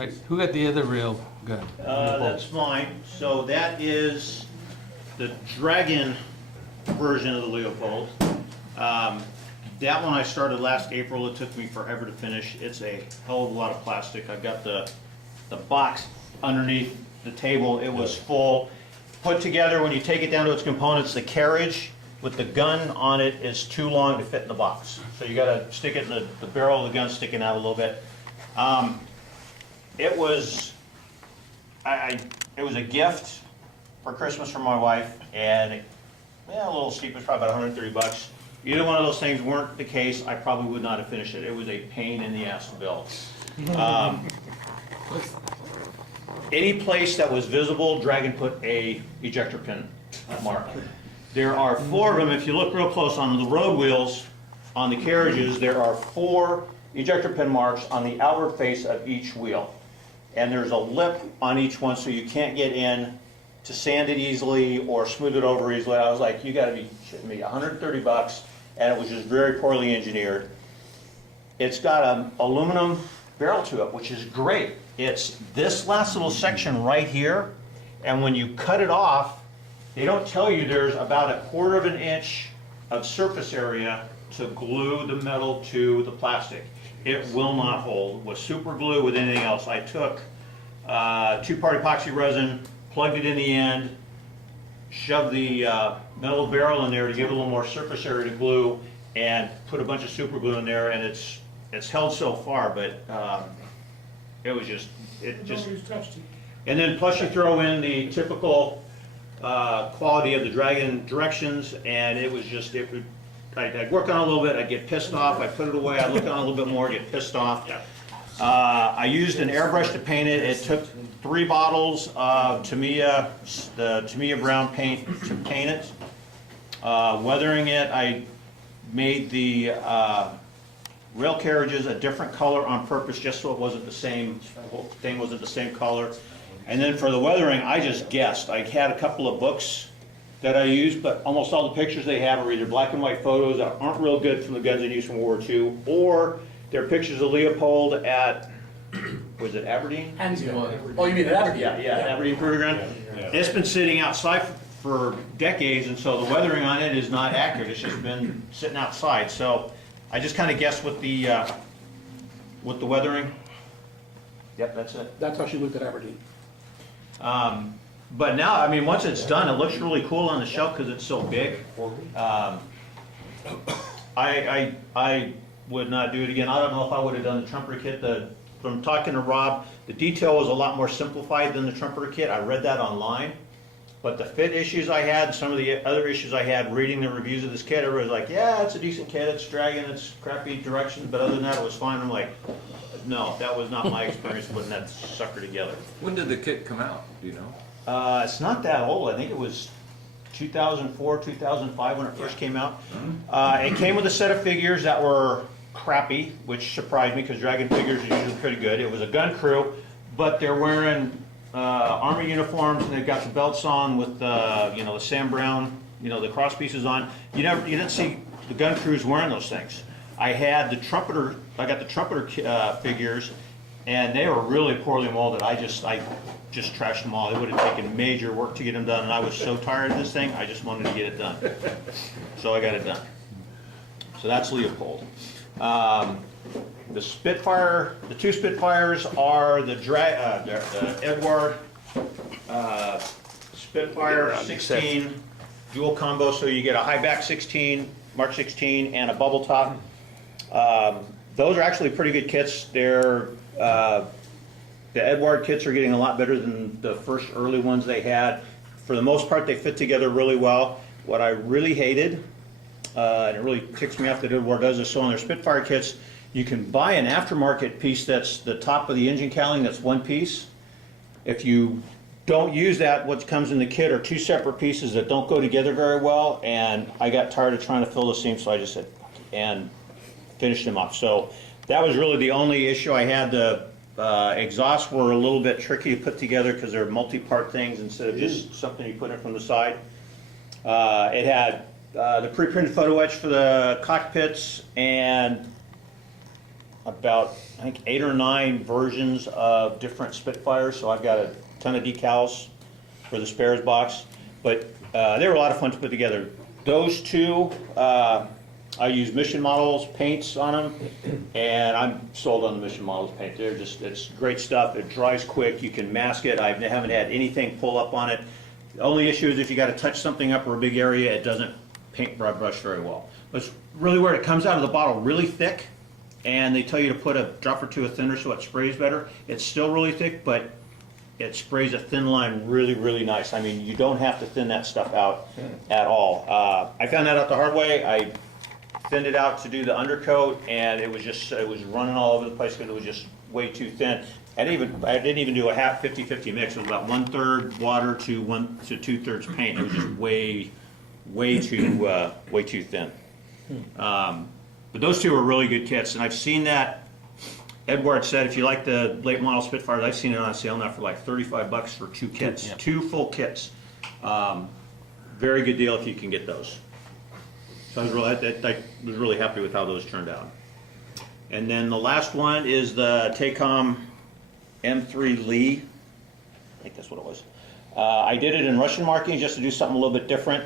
Right, who got the other real gun? That's mine. So that is the Dragon version of the Leopold. That one I started last April. It took me forever to finish. It's a hell of a lot of plastic. I've got the box underneath the table. It was full. Put together, when you take it down to its components, the carriage with the gun on it is too long to fit in the box. So you got to stick it in the barrel of the gun sticking out a little bit. It was it was a gift for Christmas from my wife, and a little steep. It was probably about 130 bucks. Either one of those things weren't the case, I probably would not have finished it. It was a pain in the ass to build. Any place that was visible, Dragon put a ejector pin mark. There are 4 of them. If you look real close on the road wheels, on the carriages, there are 4 ejector pin marks on the outward face of each wheel. And there's a lip on each one, so you can't get in to sand it easily or smooth it over easily. I was like, you gotta be shitting me, 130 bucks, and it was just very poorly engineered. It's got an aluminum barrel to it, which is great. It's this last little section right here, and when you cut it off, they don't tell you there's about 1/4 of an inch of surface area to glue the metal to the plastic. It will not hold. With super glue, with anything else. I took 2-part epoxy resin, plugged it in the end, shoved the metal barrel in there to give it a little more surface area to glue, and put a bunch of super glue in there, and it's held so far, but it was just, and then plus you throw in the typical quality of the Dragon directions, and it was just, I'd work on it a little bit, I'd get pissed off, I'd put it away, I'd look on it a little bit more, get pissed off. I used an airbrush to paint it. It took 3 bottles of Tamiya, the Tamiya brown paint to paint it. Weathering it, I made the rail carriages a different color on purpose, just so it wasn't the same, the whole thing wasn't the same color. And then for the weathering, I just guessed. I had a couple of books that I used, but almost all the pictures they have are either black and white photos that aren't real good from the guns in use from World War II, or they're pictures of Leopold at, was it Aberdeen? Oh, you mean at Aberdeen? Yeah, Aberdeen Proving Ground. It's been sitting outside for decades, and so the weathering on it is not accurate. It's just been sitting outside. So I just kind of guessed with the weathering. Yep, that's it. That's how she looked at Aberdeen. But now, I mean, once it's done, it looks really cool on the shelf because it's so big. I would not do it again. I don't know if I would have done the trumpeter kit. From talking to Rob, the detail was a lot more simplified than the trumpeter kit. I read that online. But the fit issues I had, some of the other issues I had reading the reviews of this kit, everybody was like, yeah, it's a decent kit, it's Dragon, it's crappy directions, but other than that, it was fine. I'm like, no, that was not my experience putting that sucker together. When did the kit come out, do you know? It's not that old. I think it was 2004, 2005 when it first came out. It came with a set of figures that were crappy, which surprised me because Dragon figures are usually pretty good. It was a gun crew, but they're wearing Army uniforms, and they've got the belts on with the Sam Brown, the cross pieces on. You didn't see the gun crews wearing those things. I got the trumpeter figures, and they were really poorly molded. I just trashed them all. It would have taken major work to get them done, and I was so tired of this thing, I just wanted to get it done. So I got it done. So that's Leopold. The Spitfire, the 2 Spitfires are the Eduard Spitfire 16 dual combo, so you get a high back 16, Mark 16, and a bubble top. Those are actually pretty good kits. The Eduard kits are getting a lot better than the first early ones they had. For the most part, they fit together really well. What I really hated, and it really ticks me off that Eduard does this, so on their Spitfire kits, you can buy an aftermarket piece that's the top of the engine cowling, that's one piece. If you don't use that, what comes in the kit are 2 separate pieces that don't go together very well, and I got tired of trying to fill the seams, so I just said, and finished them up. So that was really the only issue I had. The exhausts were a little bit tricky to put together because they're multi-part things instead of just something you put in from the side. It had the pre-printed photo etch for the cockpits, and about, I think, 8 or 9 versions of different Spitfires, so I've got a ton of decals for the spares box. But they were a lot of fun to put together. Those two, I use Mission Models paints on them, and I'm sold on the Mission Models paint. They're just, it's great stuff. It dries quick. You can mask it. I haven't had anything pull up on it. The only issue is if you got to touch something up or a big area, it doesn't paint broad brush very well. But it's really weird. It comes out of the bottle really thick, and they tell you to put a drop or two of thinner so it sprays better. It's still really thick, but it sprays a thin line really, really nice. I mean, you don't have to thin that stuff out at all. I found that out the hard way. I thinned it out to do the undercoat, and it was just, it was running all over the place because it was just way too thin. I didn't even do a half 50-50 mix. It was about 1/3 water to 2/3 paint. It was just way too thin. But those two are really good kits, and I've seen that. Eduard said if you like the late model Spitfires, I've seen it on sale now for like $35 for 2 kits, Yeah. 2 full kits. Very good deal if you can get those. So I was really happy with how those turned out. And then the last one is the Takom M3 Lee. I think that's what it was. I did it in Russian marking just to do something a little bit different.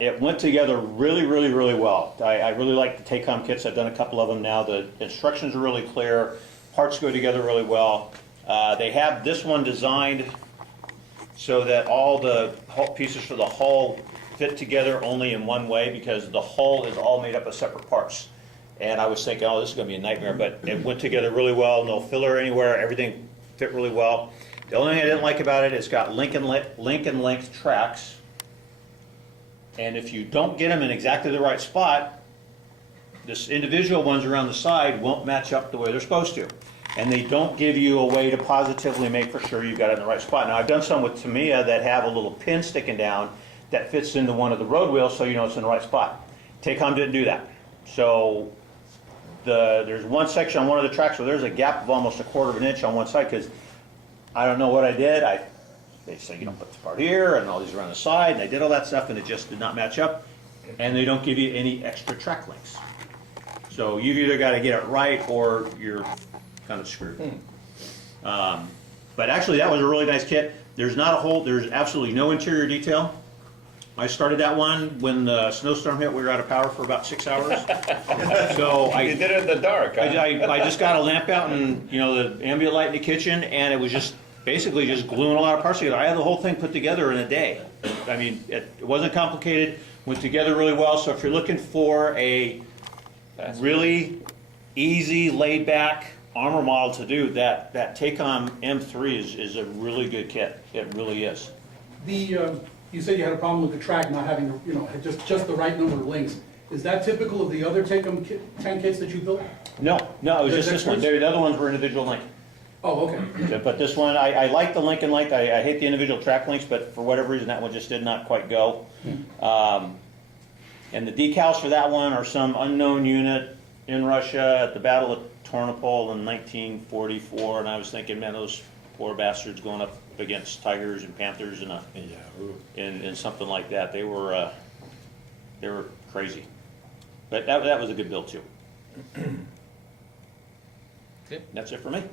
It went together really, really, really well. I really like the Takom kits. I've done a couple of them now. The instructions are really clear. Parts go together really well. They have this one designed so that all the pieces for the hull fit together only in one way, because the hull is all made up of separate parts. And I was thinking, oh, this is going to be a nightmare, but it went together really well. No filler anywhere. Everything fit really well. The only thing I didn't like about it, it's got link and length tracks. And if you don't get them in exactly the right spot, this individual ones around the side won't match up the way they're supposed to. And they don't give you a way to positively make for sure you've got it in the right spot. Now, I've done some with Tamiya that have a little pin sticking down that fits into one of the road wheels so you know it's in the right spot. Takom didn't do that. So there's one section on one of the tracks where there's a gap of almost 1/4 inch on one side, because I don't know what I did. They say, you know, put the part here and all these around the side, and I did all that stuff, and it just did not match up. And they don't give you any extra track links. So you've either got to get it right or you're kind of screwed. But actually, that was a really nice kit. There's absolutely no interior detail. I started that one when the snowstorm hit. We were out of power for about 6 hours. So You did it in the dark, huh? I just got a lamp out and, you know, the ambient light in the kitchen, and it was just basically just gluing a lot of parts together. I had the whole thing put together in a day. I mean, it wasn't complicated, went together really well. So if you're looking for a really easy, laid-back armor model to do, that Takom M3 is a really good kit. It really is. You said you had a problem with the track not having, just the right number of links. Is that typical of the other Takom tank kits that you built? No, it was just this one. There's The other ones were individual link. Oh, okay. But this one, I like the link and length. I hate the individual track links, but for whatever reason, that one just did not quite go. And the decals for that one are some unknown unit in Russia at the Battle of Tornopol in 1944, and I was thinking, man, those poor bastards going up against tigers and panthers and something like that. They were crazy. But that was a good build too. Okay. That's it for me.